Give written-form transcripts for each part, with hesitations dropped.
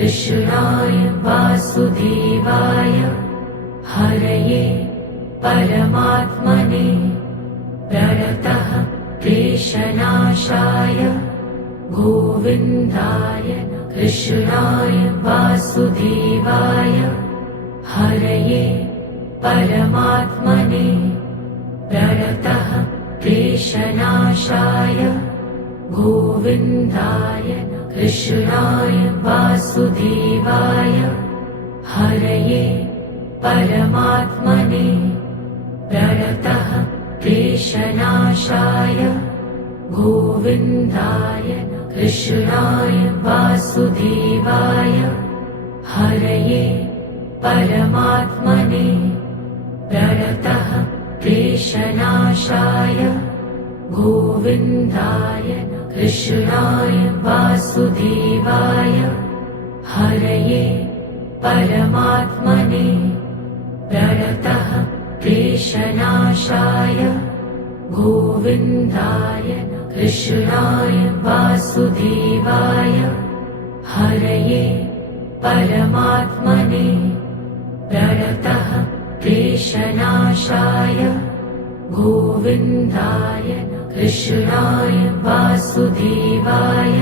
कृष्णाय वासुदेवाय हरये परमात्मने प्रणतः क्लेशनाशाय गोविन्दाय नमः। कृष्णाय वासुदेवाय हरये परमात्मने प्रणतः क्लेशनाशाय गोविन्दाय नमः। कृष्णाय वासुदेवाय हरये परमात्मने प्रणतः क्लेशनाशाय गोविन्दाय नमः। कृष्णाय वासुदेवाय हरये परमात्मने प्रणतः क्लेशनाशाय गोविन्दाय नमः। कृष्णाय वासुदेवाय हरये परमात्मने प्रणतः क्लेशनाशाय गोविन्दाय नमः। कृष्णाय वासुदेवाय हरये परमात्मने प्रणतः क्लेशनाशाय गोविन्दाय नमः। कृष्णाय वासुदेवाय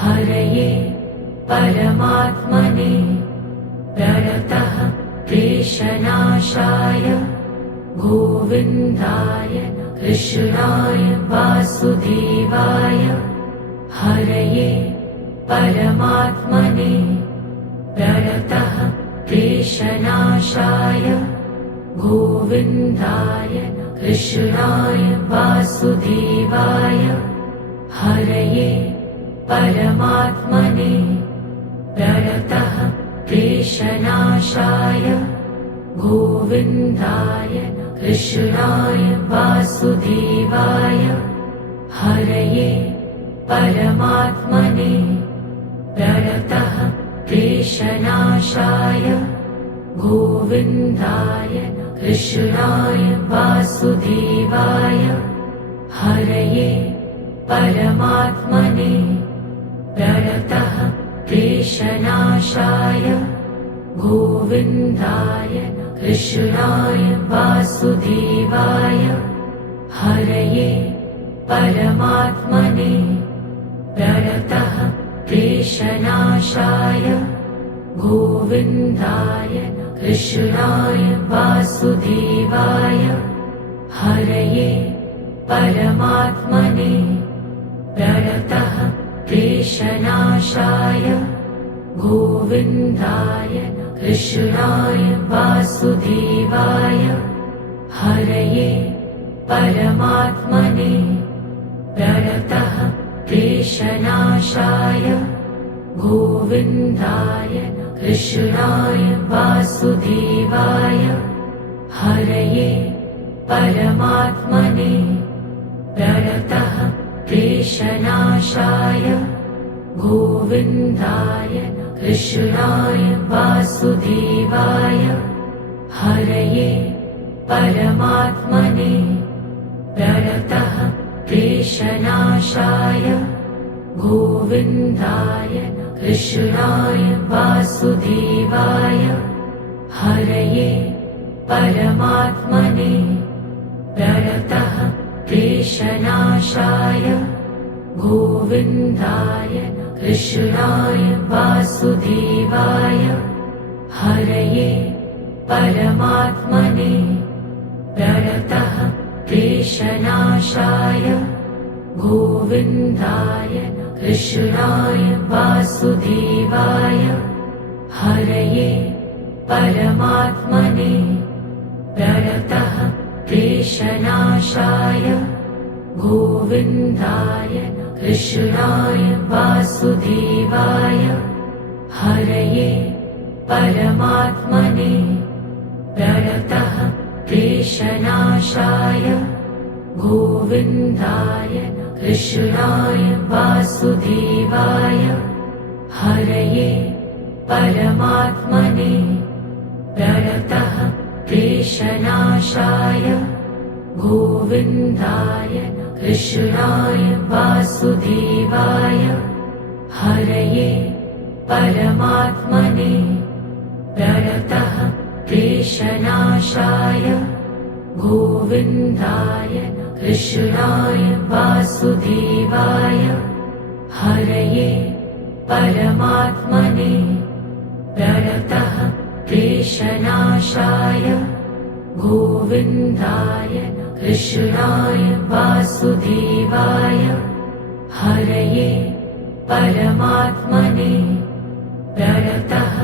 हरये परमात्मने प्रणतः क्लेशनाशाय गोविन्दाय नमः। कृष्णाय वासुदेवाय हरये परमात्मने प्रणतः क्लेशनाशाय गोविन्दाय नमः। कृष्णाय वासुदेवाय हरये परमात्मने प्रणतः क्लेशनाशाय गोविन्दाय नमः। कृष्णाय वासुदेवाय हरये परमात्मने प्रणतः क्लेशनाशाय गोविन्दाय नमः। कृष्णाय वासुदेवाय हरये परमात्मने प्रणतः क्लेशनाशाय गोविन्दाय नमः। कृष्णाय वासुदेवाय हरये परमात्मने प्रणतः क्लेशनाशाय गोविन्दाय नमः। कृष्णाय वासुदेवाय हरये परमात्मने प्रणतः क्लेशनाशाय गोविन्दाय नमः। कृष्णाय वासुदेवाय हरये परमात्मने प्रणतः क्लेशनाशाय गोविन्दाय नमः। कृष्णाय वासुदेवाय हरये परमात्मने प्रणतः क्लेशनाशाय गोविन्दाय नमः। कृष्णाय वासुदेवाय हरये परमात्मने प्रणतः क्लेशनाशाय गोविन्दाय नमः। कृष्णाय वासुदेवाय हरये परमात्मने प्रणतः क्लेशनाशाय गोविन्दाय नमः। कृष्णाय वासुदेवाय हरये परमात्मने प्रणतः क्लेशनाशाय गोविन्दाय नमः। कृष्णाय वासुदेवाय हरये परमात्मने प्रणतः क्लेशनाशाय गोविन्दाय नमः। कृष्णाय वासुदेवाय हरये परमात्मने प्रणतः क्लेशनाशाय गोविन्दाय नमः। कृष्णाय वासुदेवाय हरये परमात्मने प्रणतः क्लेशनाशाय गोविन्दाय नमः। कृष्णाय वासुदेवाय हरये परमात्मने प्रणतः क्लेशनाशाय गोविन्दाय कृष्णाय वासुदेवाय हरये परमात्मने प्रणतः क्लेशनाशाय गोविन्दाय कृष्णाय वासुदेवाय हरये परमात्मने प्रणतः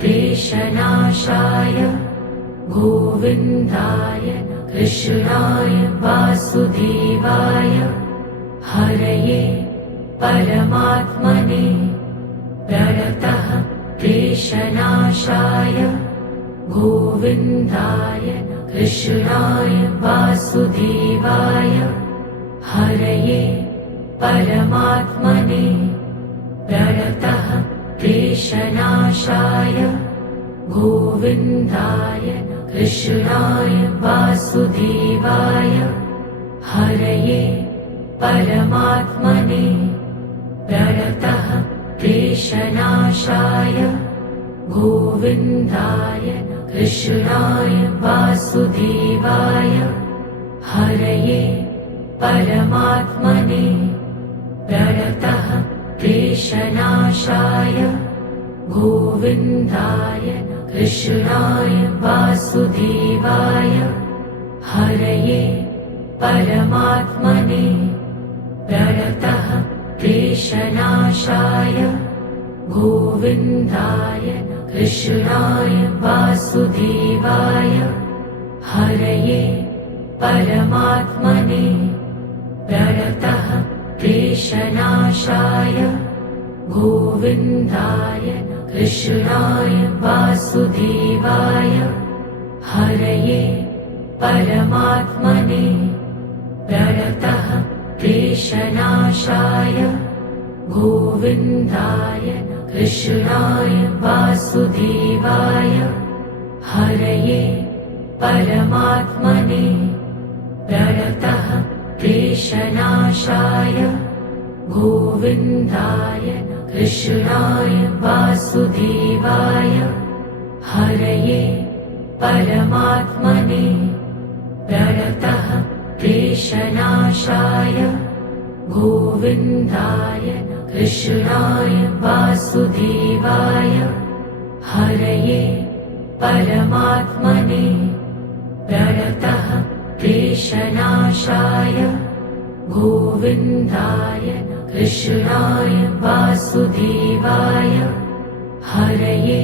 क्लेशनाशाय गोविन्दाय कृष्णाय वासुदेवाय हरये परमात्मने प्रणतः क्लेशनाशाय गोविन्दाय कृष्णाय वासुदेवाय हरये परमात्मने प्रणतः क्लेशनाशाय गोविन्दाय कृष्णाय वासुदेवाय हरये परमात्मने प्रणतः क्लेशनाशाय गोविन्दाय कृष्णाय वासुदेवाय हरये परमात्मने प्रणतः क्लेशनाशाय गोविन्दाय कृष्णाय वासुदेवाय हरये परमात्मने प्रणतः क्लेशनाशाय गोविन्दाय कृष्णाय वासुदेवाय हरये परमात्मने प्रणतः क्लेशनाशाय गोविन्दाय कृष्णाय वासुदेवाय हरये परमात्मने प्रणतः क्लेशनाशाय गोविन्दाय कृष्णाय वासुदेवाय हरये परमात्मने प्रणतः क्लेशनाशाय गोविन्दाय कृष्णाय वासुदेवाय हरये परमात्मने प्रणतः क्लेशनाशाय गोविन्दाय कृष्णाय वासुदेवाय हरये परमात्मने प्रणतः क्लेशनाशाय गोविन्दाय कृष्णाय वासुदेवाय हरये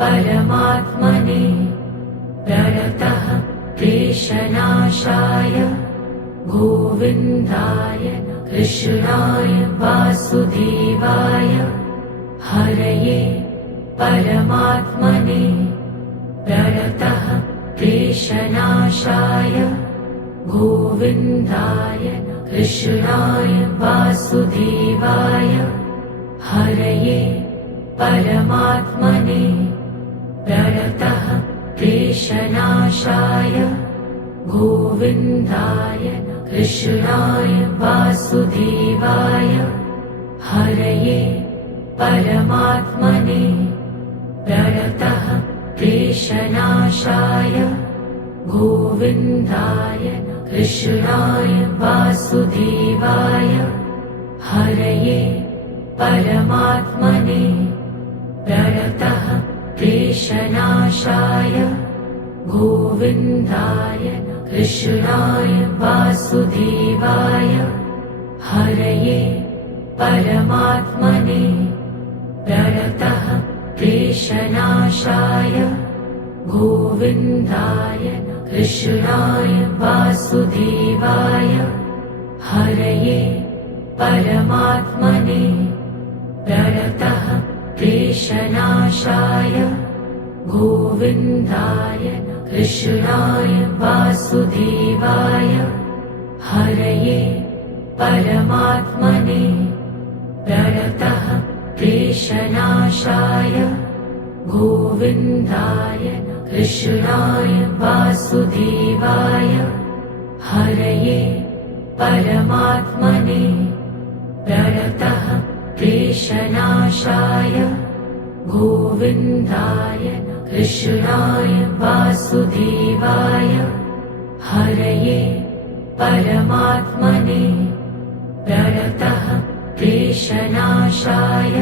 परमात्मने प्रणतः क्लेशनाशाय गोविन्दाय कृष्णाय वासुदेवाय हरये परमात्मने प्रणतः क्लेशनाशाय गोविन्दाय कृष्णाय वासुदेवाय हरये परमात्मने प्रणतः क्लेशनाशाय गोविन्दाय कृष्णाय वासुदेवाय हरये परमात्मने प्रणतः क्लेशनाशाय गोविन्दाय कृष्णाय वासुदेवाय हरये परमात्मने प्रणतः क्लेशनाशाय गोविन्दाय कृष्णाय वासुदेवाय हरये परमात्मने प्रणतः क्लेशनाशाय गोविन्दाय कृष्णाय वासुदेवाय हरये परमात्मने प्रणतः क्लेशनाशाय गोविन्दाय कृष्णाय वासुदेवाय हरये परमात्मने प्रणतः क्लेशनाशाय गोविन्दाय कृष्णाय वासुदेवाय हरये परमात्मने प्रणतः क्लेशनाशाय गोविन्दाय कृष्णाय वासुदेवाय हरये परमात्मने प्रणतः क्लेशनाशाय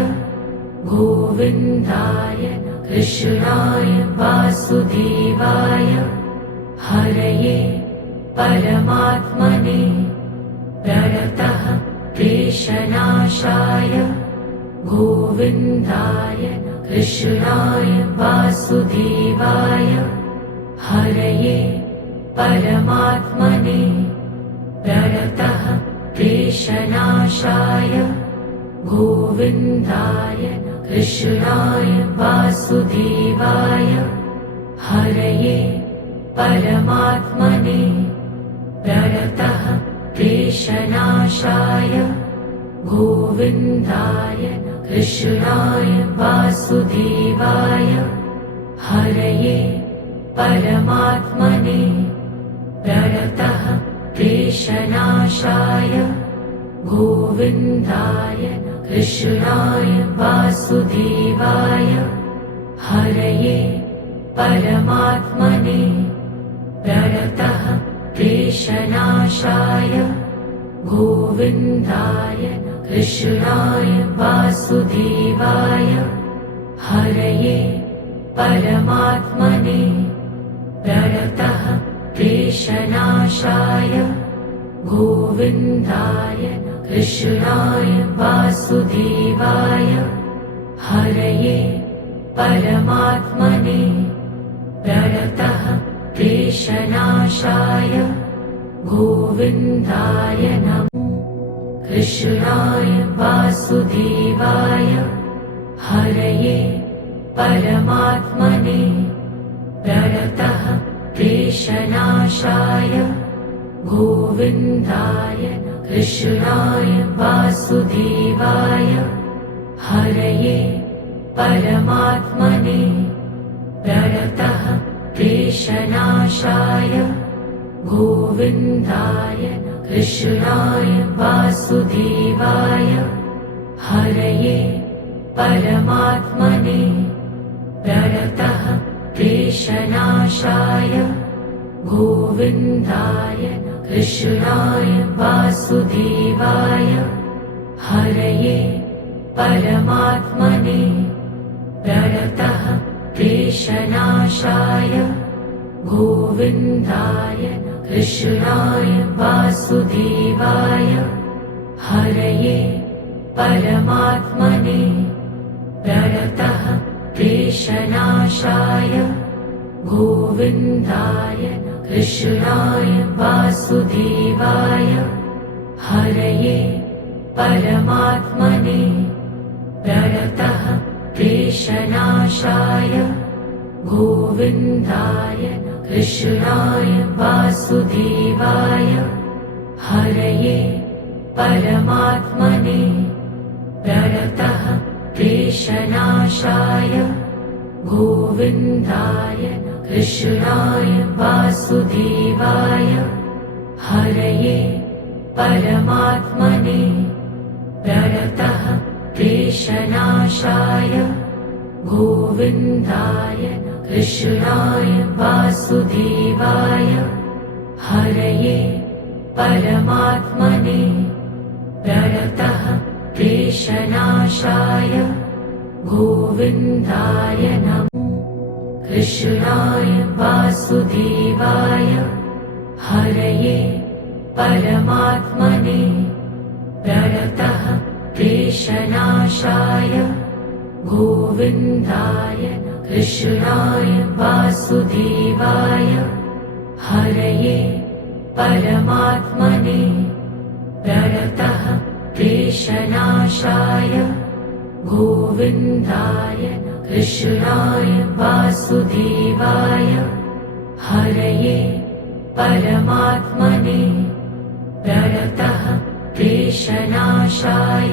गोविन्दाय कृष्णाय वासुदेवाय हरये परमात्मने प्रणतः क्लेशनाशाय गोविन्दाय कृष्णाय वासुदेवाय हरये परमात्मने प्रणतः क्लेशनाशाय गोविन्दाय कृष्णाय वासुदेवाय हरये परमात्मने प्रणतः क्लेशनाशाय गोविन्दाय कृष्णाय वासुदेवाय हरये परमात्मने प्रणतः क्लेशनाशाय गोविन्दाय कृष्णाय वासुदेवाय हरये परमात्मने प्रणतः क्लेशनाशाय गोविन्दाय कृष्णाय वासुदेवाय हरये परमात्मने प्रणतः क्लेशनाशाय गोविन्दाय कृष्णाय वासुदेवाय हरये परमात्मने प्रणतः क्लेशनाशाय गोविन्दाय नमो कृष्णाय वासुदेवाय हरये परमात्मने प्रणतः क्लेशनाशाय गोविन्दाय कृष्णाय वासुदेवाय हरये परमात्मने प्रणतः क्लेशनाशाय गोविन्दाय कृष्णाय वासुदेवाय हरये परमात्मने प्रणतः क्लेशनाशाय गोविन्दाय कृष्णाय वासुदेवाय हरये परमात्मने प्रणतः क्लेशनाशाय गोविन्दाय कृष्णाय वासुदेवाय हरये परमात्मने प्रणतः क्लेशनाशाय गोविन्दाय कृष्णाय वासुदेवाय हरये परमात्मने प्रणतः क्लेशनाशाय गोविन्दाय कृष्णाय वासुदेवाय हरये परमात्मने प्रणतः क्लेशनाशाय गोविन्दाय कृष्णाय वासुदेवाय हरये परमात्मने प्रणतः क्लेशनाशाय गोविन्दाय कृष्णाय वासुदेवाय हरये परमात्मने प्रणतः क्लेशनाशाय गोविन्दाय नमो कृष्णाय वासुदेवाय हरये परमात्मने प्रणतः क्लेशनाशाय गोविन्दाय कृष्णाय वासुदेवाय हरये परमात्मने प्रणतः क्लेशनाशाय गोविन्दाय कृष्णाय वासुदेवाय हरये परमात्मने प्रणतः क्लेशनाशाय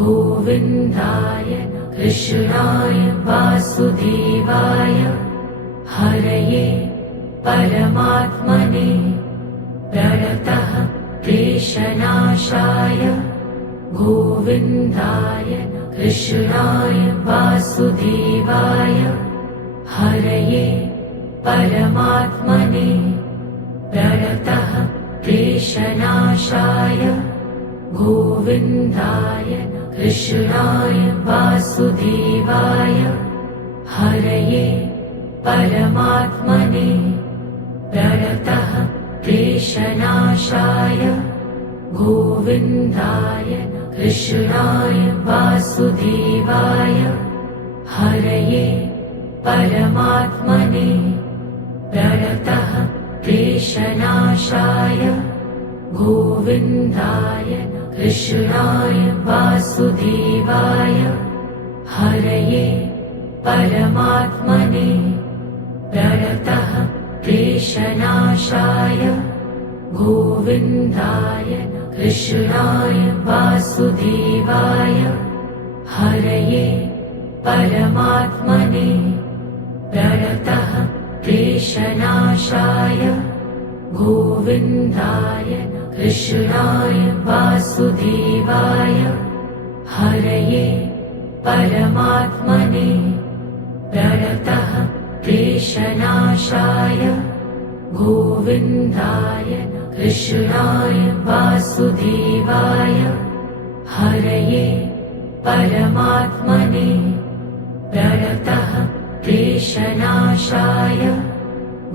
गोविन्दाय कृष्णाय वासुदेवाय हरये परमात्मने प्रणतः क्लेशनाशाय गोविन्दाय कृष्णाय वासुदेवाय वासुदेवाय हरये परमात्मने प्रणतः क्लेशनाशाय गोविन्दाय कृष्णाय वासुदेवाय हरये परमात्मने प्रणतः क्लेशनाशाय गोविन्दाय कृष्णाय वासुदेवाय हरये परमात्मने प्रणतः क्लेशनाशाय गोविन्दाय कृष्णाय वासुदेवाय हरये परमात्मने प्रणतः क्लेशनाशाय गोविन्दाय कृष्णाय वासुदेवाय हरये परमात्मने प्रणतः क्लेशनाशाय गोविन्दाय कृष्णाय वासुदेवाय हरये परमात्मने प्रणतः क्लेशनाशाय गोविन्दाय कृष्णाय वासुदेवाय हरये परमात्मने प्रणतः क्लेशनाशाय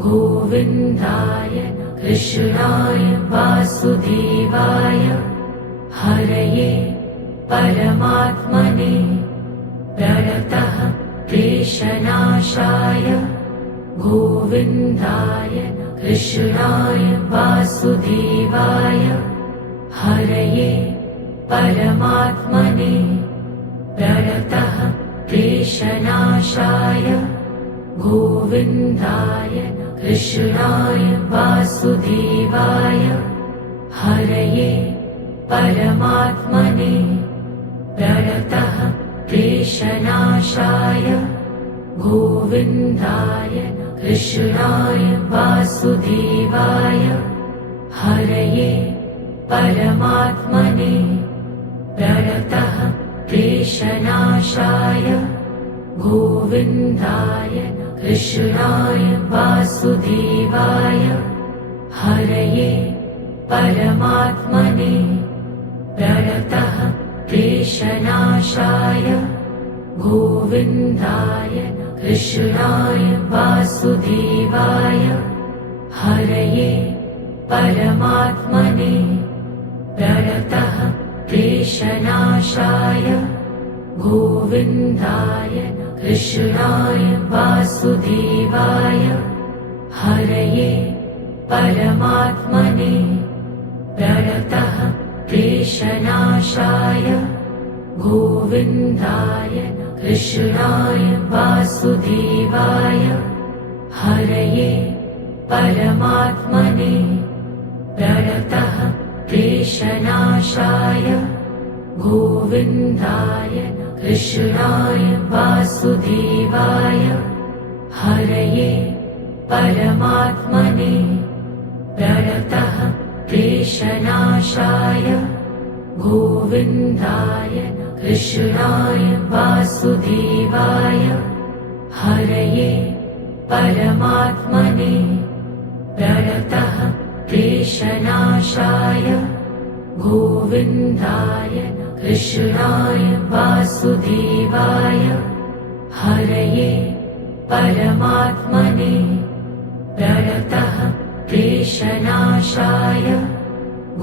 गोविन्दाय कृष्णाय वासुदेवाय हरये परमात्मने प्रणतः क्लेशनाशाय गोविन्दाय कृष्णाय वासुदेवाय हरये परमात्मने प्रणतः क्लेशनाशाय गोविन्दाय कृष्णाय वासुदेवाय हरये परमात्मने प्रणतः क्लेशनाशाय गोविन्दाय कृष्णाय वासुदेवाय हरये परमात्मने प्रणतः क्लेशनाशाय गोविन्दाय कृष्णाय वासुदेवाय हरये परमात्मने प्रणतः क्लेशनाशाय गोविन्दाय कृष्णाय वासुदेवाय हरये परमात्मने प्रणतः क्लेशनाशाय गोविन्दाय कृष्णाय वासुदेवाय हरये परमात्मने प्रणतः क्लेशनाशाय गोविन्दाय कृष्णाय वासुदेवाय हरये परमात्मने प्रणतः क्लेशनाशाय गोविन्दाय कृष्णाय वासुदेवाय हरये परमात्मने प्रणतः क्लेशनाशाय गोविन्दाय कृष्णाय वासुदेवाय हरये परमात्मने प्रणतः क्लेशनाशाय गोविन्दाय कृष्णाय वासुदेवाय हरये परमात्मने प्रणतः क्लेशनाशाय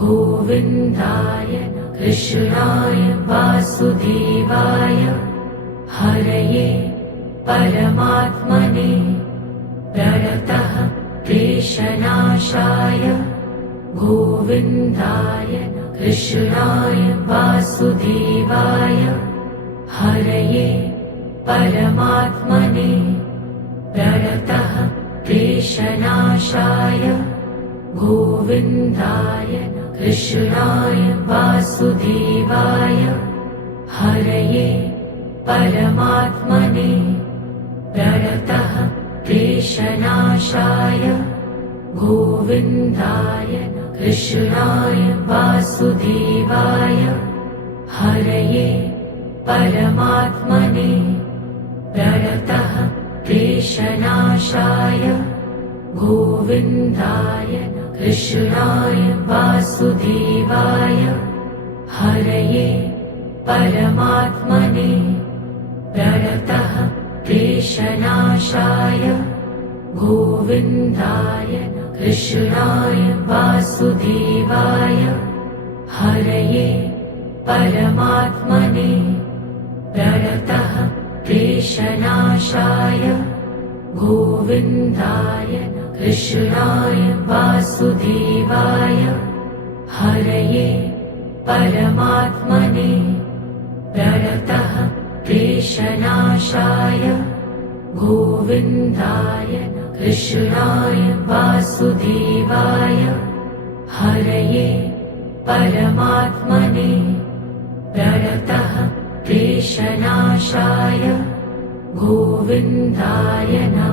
गोविन्दाय कृष्णाय वासुदेवाय हरये परमात्मने प्रणतः क्लेशनाशाय गोविन्दाय कृष्णाय वासुदेवाय हरये परमात्मने प्रणतः क्लेशनाशाय गोविन्दाय कृष्णाय वासुदेवाय हरये परमात्मने प्रणतः क्लेशनाशाय गोविन्दाय कृष्णाय वासुदेवाय हरये परमात्मने क्लेशनाशाय गोविन्दाय नमः। कृष्णाय वासुदेवाय हरये परमात्मने प्रणतः क्लेशनाशाय गोविन्दाय नमः। कृष्णाय वासुदेवाय हरये परमात्मने प्रणतः क्लेशनाशाय गोविन्दाय नमः। कृष्णाय वासुदेवाय हरये परमात्मने प्रणतः क्लेशनाशाय गोविन्दाय नमः। कृष्णाय वासुदेवाय हरये परमात्मने प्रणतः क्लेशनाशाय गोविन्दाय नमः।